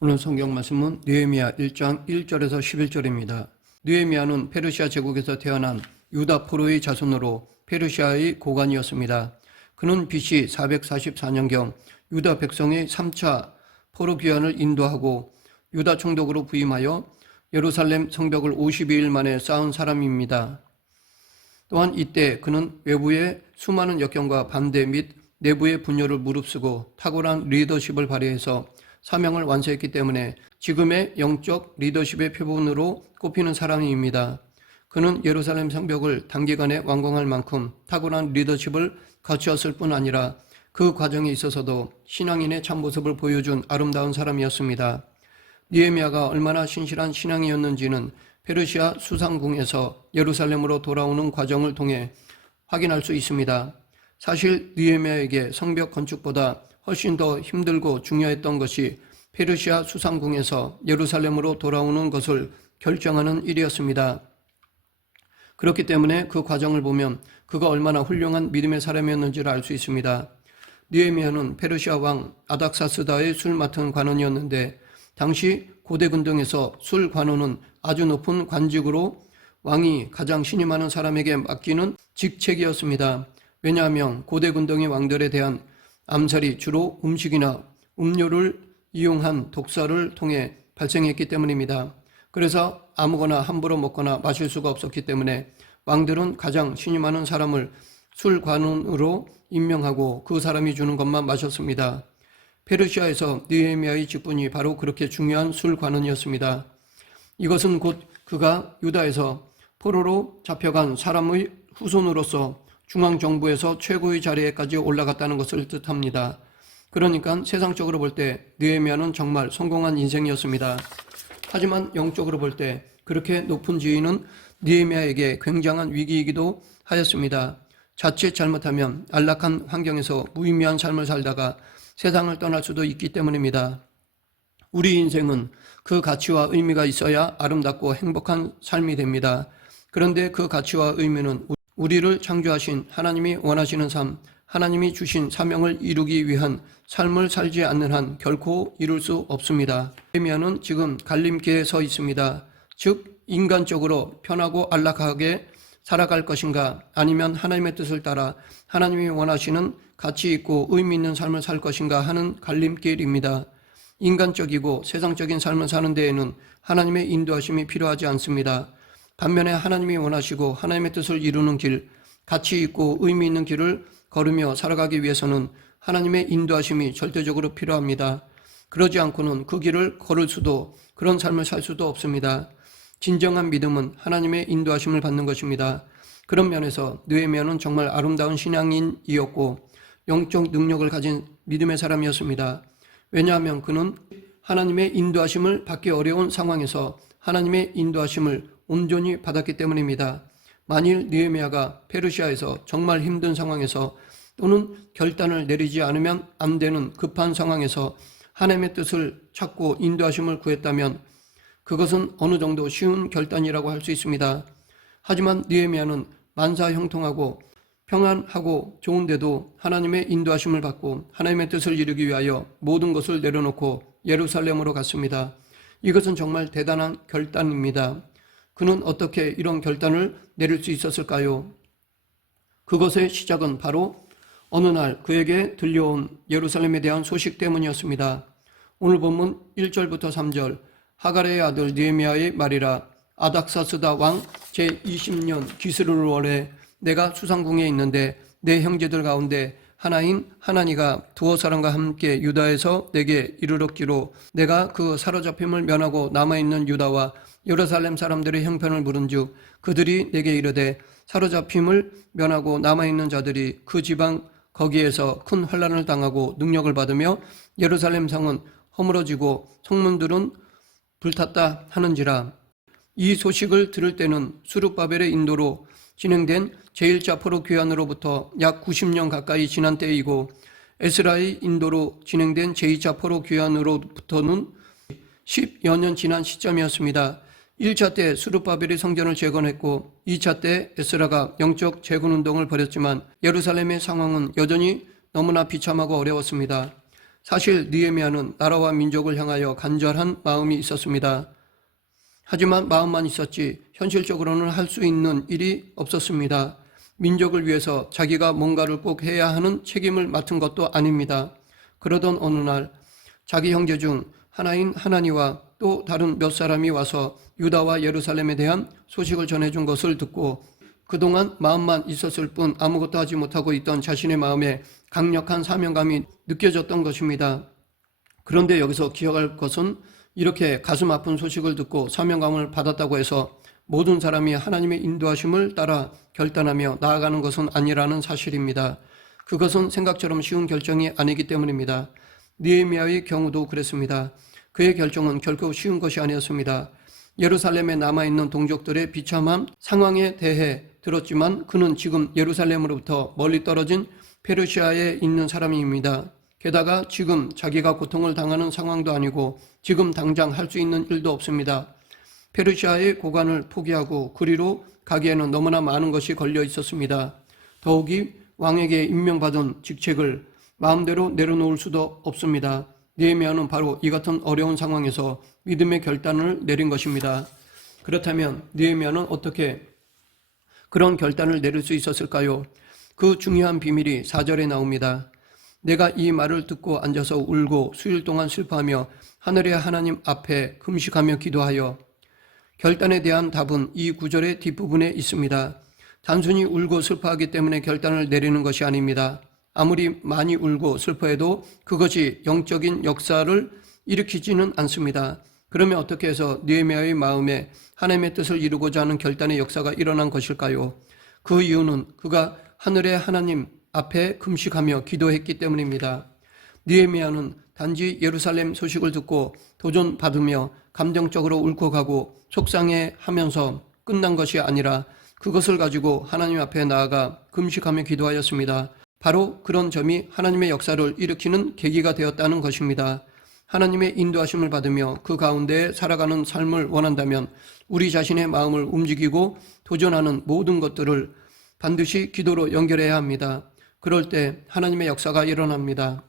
오늘 성경 말씀은 느헤미야 1장 1절에서 11절입니다. 느헤미야는 페르시아 제국에서 태어난 유다 포로의 자손으로 페르시아의 고관이었습니다. 그는 BC 444년경 유다 백성의 3차 포로 귀환을 인도하고 유다 총독으로 부임하여 예루살렘 성벽을 52일 만에 쌓은 사람입니다. 또한 이때 그는 외부의 수많은 역경과 반대 및 내부의 분열을 무릅쓰고 탁월한 리더십을 발휘해서 사명을 완수했기 때문에 지금의 영적 리더십의 표본으로 꼽히는 사람입니다. 그는 예루살렘 성벽을 단기간에 완공할 만큼 탁월한 리더십을 갖추었을 뿐 아니라 그 과정에 있어서도 신앙인의 참모습을 보여준 아름다운 사람이었습니다. 느헤미야가 얼마나 신실한 신앙이었는지는 페르시아 수상궁에서 예루살렘으로 돌아오는 과정을 통해 확인할 수 있습니다. 사실 느헤미야에게 성벽 건축보다 훨씬 더 힘들고 중요했던 것이 페르시아 수상궁에서 예루살렘으로 돌아오는 것을 결정하는 일이었습니다. 그렇기 때문에 그 과정을 보면 그가 얼마나 훌륭한 믿음의 사람이었는지를 알 수 있습니다. 느헤미야는 페르시아 왕 아닥사스다의 술 맡은 관원이었는데 당시 고대 군정에서 술 관원은 아주 높은 관직으로 왕이 가장 신임하는 사람에게 맡기는 직책이었습니다. 왜냐하면 고대 군정의 왕들에 대한 암살이 주로 음식이나 음료를 이용한 독사를 통해 발생했기 때문입니다. 그래서 아무거나 함부로 먹거나 마실 수가 없었기 때문에 왕들은 가장 신임하는 사람을 술관원으로 임명하고 그 사람이 주는 것만 마셨습니다. 페르시아에서 느헤미야의 직분이 바로 그렇게 중요한 술관원이었습니다. 이것은 곧 그가 유다에서 포로로 잡혀간 사람의 후손으로서 중앙정부에서 최고의 자리에까지 올라갔다는 것을 뜻합니다. 그러니까 세상적으로 볼 때 느헤미야는 정말 성공한 인생이었습니다. 하지만 영적으로 볼 때 그렇게 높은 지위는 느헤미야에게 굉장한 위기이기도 하였습니다. 자칫 잘못하면 안락한 환경에서 무의미한 삶을 살다가 세상을 떠날 수도 있기 때문입니다. 우리 인생은 그 가치와 의미가 있어야 아름답고 행복한 삶이 됩니다. 그런데 그 가치와 의미는 우리를 창조하신 하나님이 원하시는 삶, 하나님이 주신 사명을 이루기 위한 삶을 살지 않는 한 결코 이룰 수 없습니다. 느헤미야는 지금 갈림길에 서 있습니다. 즉 인간적으로 편하고 안락하게 살아갈 것인가 아니면 하나님의 뜻을 따라 하나님이 원하시는 가치 있고 의미 있는 삶을 살 것인가 하는 갈림길입니다. 인간적이고 세상적인 삶을 사는 데에는 하나님의 인도하심이 필요하지 않습니다. 반면에 하나님이 원하시고 하나님의 뜻을 이루는 길, 가치 있고 의미 있는 길을 걸으며 살아가기 위해서는 하나님의 인도하심이 절대적으로 필요합니다. 그러지 않고는 그 길을 걸을 수도 그런 삶을 살 수도 없습니다. 진정한 믿음은 하나님의 인도하심을 받는 것입니다. 그런 면에서 느헤미야는 정말 아름다운 신앙인이었고 영적 능력을 가진 믿음의 사람이었습니다. 왜냐하면 그는 하나님의 인도하심을 받기 어려운 상황에서 하나님의 인도하심을 온전히 받았기 때문입니다. 만일 느헤미야가 페르시아에서 정말 힘든 상황에서 또는 결단을 내리지 않으면 안 되는 급한 상황에서 하나님의 뜻을 찾고 인도하심을 구했다면 그것은 어느 정도 쉬운 결단이라고 할 수 있습니다. 하지만 느헤미야는 만사 형통하고 평안하고 좋은데도 하나님의 인도하심을 받고 하나님의 뜻을 이루기 위하여 모든 것을 내려놓고 예루살렘으로 갔습니다. 이것은 정말 대단한 결단입니다. 그는 어떻게 이런 결단을 내릴 수 있었을까요? 그것의 시작은 바로 어느 날 그에게 들려온 예루살렘에 대한 소식 때문이었습니다. 오늘 본문 1절부터 3절 하갈의 아들 느헤미야의 말이라 아닥사스다 왕 제20년 기스르월에 내가 수상궁에 있는데 내 형제들 가운데 하나인 하나니가 두어 사람과 함께 유다에서 내게 이르렀기로 내가 그 사로잡힘을 면하고 남아있는 유다와 예루살렘 사람들의 형편을 물은즉 그들이 내게 이르되 사로잡힘을 면하고 남아있는 자들이 그 지방 거기에서 큰 환난을 당하고 능력을 받으며 예루살렘 성은 허물어지고 성문들은 불탔다 하는지라. 이 소식을 들을 때는 스룹바벨의 인도로 진행된 제1차 포로 귀환으로부터 약 90년 가까이 지난 때이고 에스라의 인도로 진행된 제2차 포로 귀환으로부터는 10여 년 지난 시점이었습니다. 1차 때 스룹바벨이 성전을 재건했고 2차 때 에스라가 영적 재건운동을 벌였지만 예루살렘의 상황은 여전히 너무나 비참하고 어려웠습니다. 사실 느헤미야는 나라와 민족을 향하여 간절한 마음이 있었습니다. 하지만 마음만 있었지 현실적으로는 할 수 있는 일이 없었습니다. 민족을 위해서 자기가 뭔가를 꼭 해야 하는 책임을 맡은 것도 아닙니다. 그러던 어느 날 자기 형제 중 하나인 하나니와 또 다른 몇 사람이 와서 유다와 예루살렘에 대한 소식을 전해준 것을 듣고 그동안 마음만 있었을 뿐 아무것도 하지 못하고 있던 자신의 마음에 강력한 사명감이 느껴졌던 것입니다. 그런데 여기서 기억할 것은 이렇게 가슴 아픈 소식을 듣고 사명감을 받았다고 해서 모든 사람이 하나님의 인도하심을 따라 결단하며 나아가는 것은 아니라는 사실입니다. 그것은 생각처럼 쉬운 결정이 아니기 때문입니다. 느헤미야의 경우도 그랬습니다. 그의 결정은 결코 쉬운 것이 아니었습니다. 예루살렘에 남아있는 동족들의 비참한 상황에 대해 들었지만 그는 지금 예루살렘으로부터 멀리 떨어진 페르시아에 있는 사람입니다. 게다가 지금 자기가 고통을 당하는 상황도 아니고 지금 당장 할 수 있는 일도 없습니다. 페르시아의 고관을 포기하고 그리로 가기에는 너무나 많은 것이 걸려 있었습니다. 더욱이 왕에게 임명받은 직책을 마음대로 내려놓을 수도 없습니다. 느헤미야는 바로 이 같은 어려운 상황에서 믿음의 결단을 내린 것입니다. 그렇다면 느헤미야는 어떻게 그런 결단을 내릴 수 있었을까요? 그 중요한 비밀이 4절에 나옵니다. 내가 이 말을 듣고 앉아서 울고 수일 동안 슬퍼하며 하늘의 하나님 앞에 금식하며 기도하여. 결단에 대한 답은 이 구절의 뒷부분에 있습니다. 단순히 울고 슬퍼하기 때문에 결단을 내리는 것이 아닙니다. 아무리 많이 울고 슬퍼해도 그것이 영적인 역사를 일으키지는 않습니다. 그러면 어떻게 해서 느헤미야의 마음에 하나님의 뜻을 이루고자 하는 결단의 역사가 일어난 것일까요? 그 이유는 그가 하늘의 하나님 앞에 금식하며 기도했기 때문입니다. 느헤미야는 단지 예루살렘 소식을 듣고 도전받으며 감정적으로 울컥하고 속상해하면서 끝난 것이 아니라 그것을 가지고 하나님 앞에 나아가 금식하며 기도하였습니다. 바로 그런 점이 하나님의 역사를 일으키는 계기가 되었다는 것입니다. 하나님의 인도하심을 받으며 그 가운데 살아가는 삶을 원한다면 우리 자신의 마음을 움직이고 도전하는 모든 것들을 반드시 기도로 연결해야 합니다. 그럴 때 하나님의 역사가 일어납니다.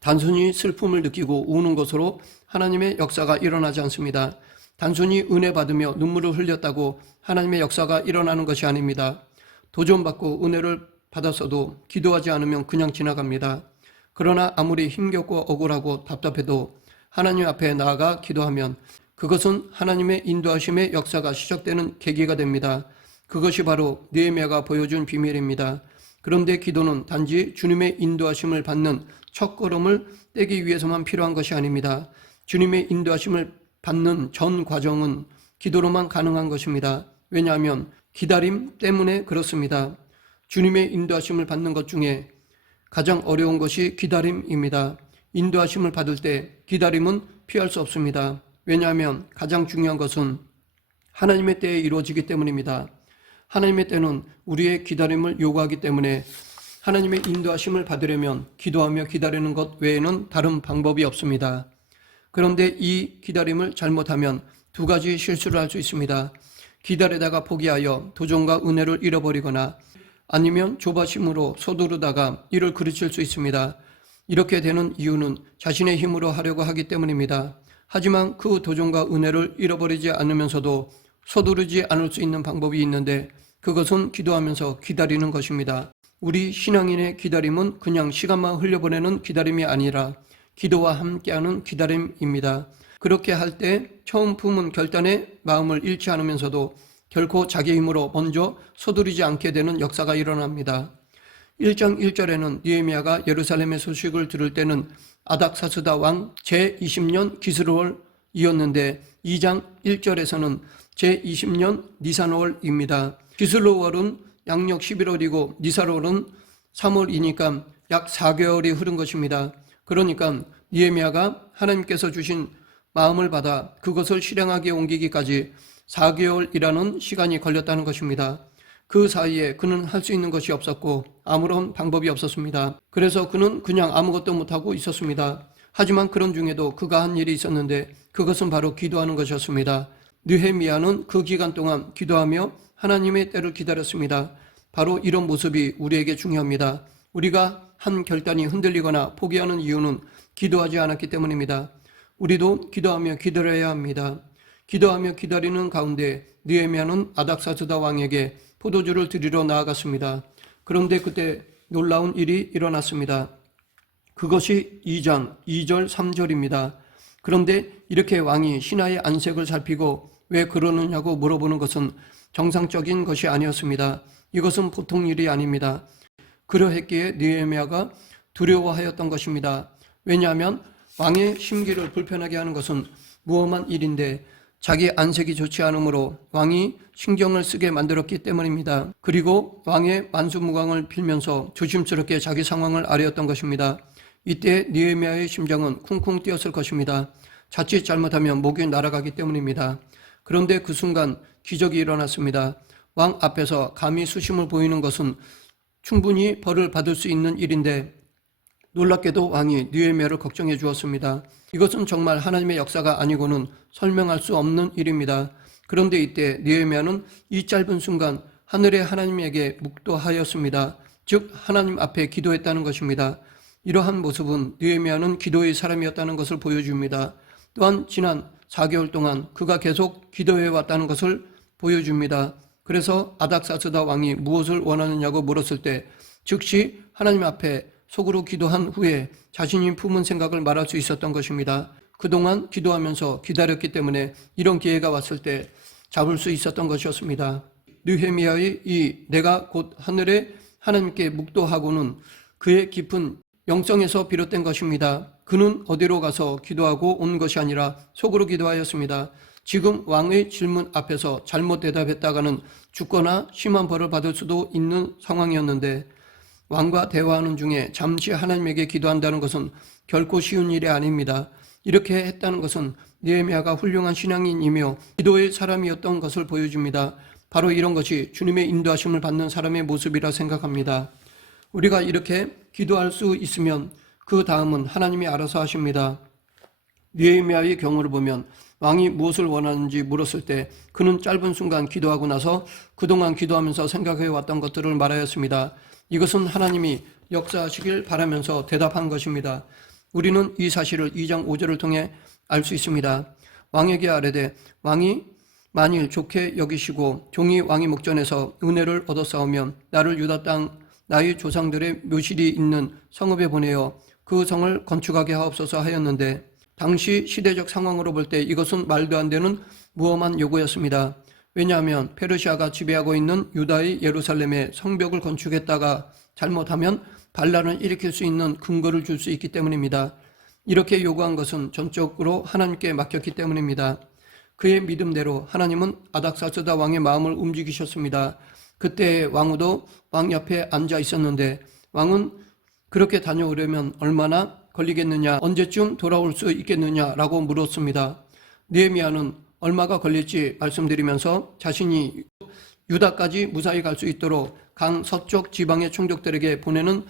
단순히 슬픔을 느끼고 우는 것으로 하나님의 역사가 일어나지 않습니다. 단순히 은혜 받으며 눈물을 흘렸다고 하나님의 역사가 일어나는 것이 아닙니다. 도전받고 은혜를 받았어도 기도하지 않으면 그냥 지나갑니다. 그러나 아무리 힘겹고 억울하고 답답해도 하나님 앞에 나아가 기도하면 그것은 하나님의 인도하심의 역사가 시작되는 계기가 됩니다. 그것이 바로 느헤미야가 보여준 비밀입니다. 그런데 기도는 단지 주님의 인도하심을 받는 첫걸음을 떼기 위해서만 필요한 것이 아닙니다. 주님의 인도하심을 받는 전 과정은 기도로만 가능한 것입니다. 왜냐하면 기다림 때문에 그렇습니다. 주님의 인도하심을 받는 것 중에 가장 어려운 것이 기다림입니다. 인도하심을 받을 때 기다림은 피할 수 없습니다. 왜냐하면 가장 중요한 것은 하나님의 때에 이루어지기 때문입니다. 하나님의 때는 우리의 기다림을 요구하기 때문에 하나님의 인도하심을 받으려면 기도하며 기다리는 것 외에는 다른 방법이 없습니다. 그런데 이 기다림을 잘못하면 두 가지 실수를 할 수 있습니다. 기다리다가 포기하여 도전과 은혜를 잃어버리거나 아니면 조바심으로 서두르다가 이를 그르칠 수 있습니다. 이렇게 되는 이유는 자신의 힘으로 하려고 하기 때문입니다. 하지만 그 도전과 은혜를 잃어버리지 않으면서도 서두르지 않을 수 있는 방법이 있는데 그것은 기도하면서 기다리는 것입니다. 우리 신앙인의 기다림은 그냥 시간만 흘려보내는 기다림이 아니라 기도와 함께하는 기다림입니다. 그렇게 할 때 처음 품은 결단의 마음을 잃지 않으면서도 결코 자기 힘으로 먼저 서두르지 않게 되는 역사가 일어납니다. 1장 1절에는 느헤미야가 예루살렘의 소식을 들을 때는 아닥사스다 왕 제20년 기슬월이었는데 2장 1절에서는 제20년 니산월입니다. 기슬월은 양력 11월이고 니산월은 3월이니까 약 4개월이 흐른 것입니다. 그러니까 느헤미야가 하나님께서 주신 마음을 받아 그것을 실행하게 옮기기까지 4개월이라는 시간이 걸렸다는 것입니다. 그 사이에 그는 할 수 있는 것이 없었고 아무런 방법이 없었습니다. 그래서 그는 그냥 아무것도 못하고 있었습니다. 하지만 그런 중에도 그가 한 일이 있었는데 그것은 바로 기도하는 것이었습니다. 느헤미야는 그 기간 동안 기도하며 하나님의 때를 기다렸습니다. 바로 이런 모습이 우리에게 중요합니다. 우리가 한 결단이 흔들리거나 포기하는 이유는 기도하지 않았기 때문입니다. 우리도 기도하며 기다려야 합니다. 기도하며 기다리는 가운데 느헤미야는 아닥사스다 왕에게 포도주를 드리러 나아갔습니다. 그런데 그때 놀라운 일이 일어났습니다. 그것이 2장 2절 3절입니다. 그런데 이렇게 왕이 신하의 안색을 살피고 왜 그러느냐고 물어보는 것은 정상적인 것이 아니었습니다. 이것은 보통 일이 아닙니다. 그러했기에 느헤미야가 두려워하였던 것입니다. 왜냐하면 왕의 심기를 불편하게 하는 것은 무엄한 일인데 자기 안색이 좋지 않으므로 왕이 신경을 쓰게 만들었기 때문입니다. 그리고 왕의 만수무강을 빌면서 조심스럽게 자기 상황을 아뢰었던 것입니다. 이때 느헤미야의 심장은 쿵쿵 뛰었을 것입니다. 자칫 잘못하면 목이 날아가기 때문입니다. 그런데 그 순간 기적이 일어났습니다. 왕 앞에서 감히 수심을 보이는 것은 충분히 벌을 받을 수 있는 일인데 놀랍게도 왕이 느헤미야를 걱정해 주었습니다. 이것은 정말 하나님의 역사가 아니고는 설명할 수 없는 일입니다. 그런데 이때 느헤미야는 이 짧은 순간 하늘의 하나님에게 묵도하였습니다. 즉 하나님 앞에 기도했다는 것입니다. 이러한 모습은 느헤미야는 기도의 사람이었다는 것을 보여줍니다. 또한 지난 4개월 동안 그가 계속 기도해 왔다는 것을 보여줍니다. 그래서 아닥사스다 왕이 무엇을 원하느냐고 물었을 때 즉시 하나님 앞에 속으로 기도한 후에 자신이 품은 생각을 말할 수 있었던 것입니다. 그동안 기도하면서 기다렸기 때문에 이런 기회가 왔을 때 잡을 수 있었던 것이었습니다. 느헤미야의 이 내가 곧 하늘에 하나님께 묵도하고는 그의 깊은 영성에서 비롯된 것입니다. 그는 어디로 가서 기도하고 온 것이 아니라 속으로 기도하였습니다. 지금 왕의 질문 앞에서 잘못 대답했다가는 죽거나 심한 벌을 받을 수도 있는 상황이었는데 왕과 대화하는 중에 잠시 하나님에게 기도한다는 것은 결코 쉬운 일이 아닙니다. 이렇게 했다는 것은 느헤미야가 훌륭한 신앙인이며 기도의 사람이었던 것을 보여줍니다. 바로 이런 것이 주님의 인도하심을 받는 사람의 모습이라 생각합니다. 우리가 이렇게 기도할 수 있으면 그 다음은 하나님이 알아서 하십니다. 느헤미야의 경우를 보면 왕이 무엇을 원하는지 물었을 때 그는 짧은 순간 기도하고 나서 그동안 기도하면서 생각해 왔던 것들을 말하였습니다. 이것은 하나님이 역사하시길 바라면서 대답한 것입니다. 우리는 이 사실을 2장 5절을 통해 알 수 있습니다. 왕에게 아뢰되 왕이 만일 좋게 여기시고 종이 왕의 목전에서 은혜를 얻어싸우면 나를 유다 땅 나의 조상들의 묘실이 있는 성읍에 보내어 그 성을 건축하게 하옵소서 하였는데 당시 시대적 상황으로 볼 때 이것은 말도 안 되는 무엄한 요구였습니다. 왜냐하면 페르시아가 지배하고 있는 유다의 예루살렘에 성벽을 건축했다가 잘못하면 반란을 일으킬 수 있는 근거를 줄 수 있기 때문입니다. 이렇게 요구한 것은 전적으로 하나님께 맡겼기 때문입니다. 그의 믿음대로 하나님은 아닥사스다 왕의 마음을 움직이셨습니다. 그때 왕후도 왕 옆에 앉아 있었는데 왕은 그렇게 다녀오려면 얼마나 걸리겠느냐, 언제쯤 돌아올 수 있겠느냐라고 물었습니다. 느헤미야는 얼마가 걸릴지 말씀드리면서 자신이 유다까지 무사히 갈 수 있도록 강 서쪽 지방의 총독들에게 보내는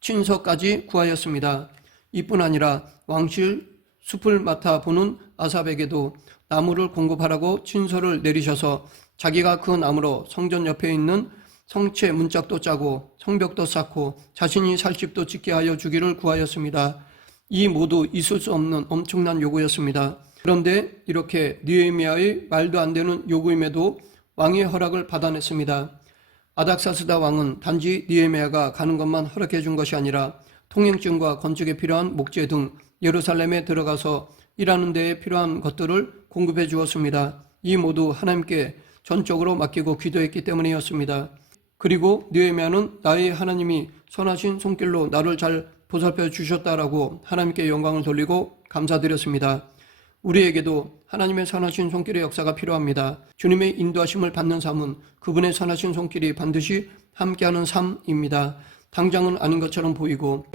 친서까지 구하였습니다. 이뿐 아니라 왕실 숲을 맡아보는 아삽에게도 나무를 공급하라고 친서를 내리셔서 자기가 그 나무로 성전 옆에 있는 성체 문짝도 짜고 성벽도 쌓고 자신이 살 집도 짓게 하여 주기를 구하였습니다. 이 모두 있을 수 없는 엄청난 요구였습니다. 그런데 이렇게 느헤미야의 말도 안 되는 요구임에도 왕의 허락을 받아냈습니다. 아닥사스다 왕은 단지 느헤미야가 가는 것만 허락해 준 것이 아니라 통행증과 건축에 필요한 목재 등 예루살렘에 들어가서 일하는 데에 필요한 것들을 공급해 주었습니다. 이 모두 하나님께 전적으로 맡기고 기도했기 때문이었습니다. 그리고 느헤미야는 나의 하나님이 선하신 손길로 나를 잘 보살펴 주셨다라고 하나님께 영광을 돌리고 감사드렸습니다. 우리에게도 하나님의 선하신 손길의 역사가 필요합니다. 주님의 인도하심을 받는 삶은 그분의 선하신 손길이 반드시 함께하는 삶입니다. 당장은 아닌 것처럼 보이고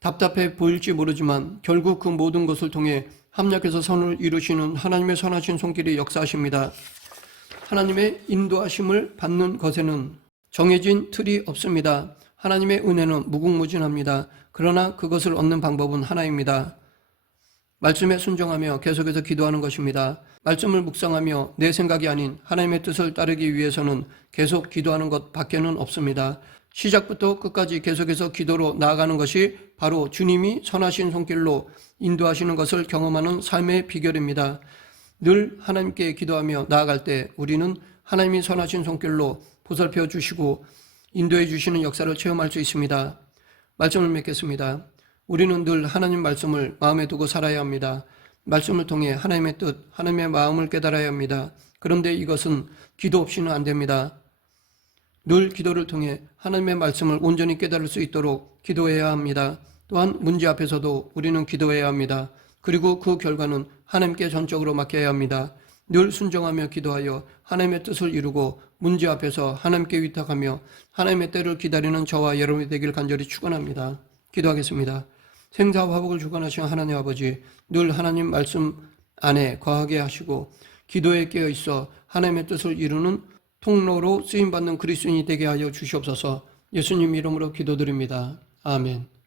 답답해 보일지 모르지만 결국 그 모든 것을 통해 합력해서 선을 이루시는 하나님의 선하신 손길이 역사하십니다. 하나님의 인도하심을 받는 것에는 정해진 틀이 없습니다. 하나님의 은혜는 무궁무진합니다. 그러나 그것을 얻는 방법은 하나입니다. 말씀에 순종하며 계속해서 기도하는 것입니다. 말씀을 묵상하며 내 생각이 아닌 하나님의 뜻을 따르기 위해서는 계속 기도하는 것 밖에는 없습니다. 시작부터 끝까지 계속해서 기도로 나아가는 것이 바로 주님이 선하신 손길로 인도하시는 것을 경험하는 삶의 비결입니다. 늘 하나님께 기도하며 나아갈 때 우리는 하나님이 선하신 손길로 보살펴 주시고 인도해 주시는 역사를 체험할 수 있습니다. 말씀을 맺겠습니다. 우리는 늘 하나님 말씀을 마음에 두고 살아야 합니다. 말씀을 통해 하나님의 뜻, 하나님의 마음을 깨달아야 합니다. 그런데 이것은 기도 없이는 안 됩니다. 늘 기도를 통해 하나님의 말씀을 온전히 깨달을 수 있도록 기도해야 합니다. 또한 문제 앞에서도 우리는 기도해야 합니다. 그리고 그 결과는 하나님께 전적으로 맡겨야 합니다. 늘 순종하며 기도하여 하나님의 뜻을 이루고 문제 앞에서 하나님께 위탁하며 하나님의 때를 기다리는 저와 여러분이 되길 간절히 축원합니다. 기도하겠습니다. 생사화복을 주관하신 하나님 아버지, 늘 하나님 말씀 안에 거하게 하시고 기도에 깨어 있어 하나님의 뜻을 이루는 통로로 쓰임받는 그리스도인이 되게 하여 주시옵소서. 예수님 이름으로 기도드립니다. 아멘.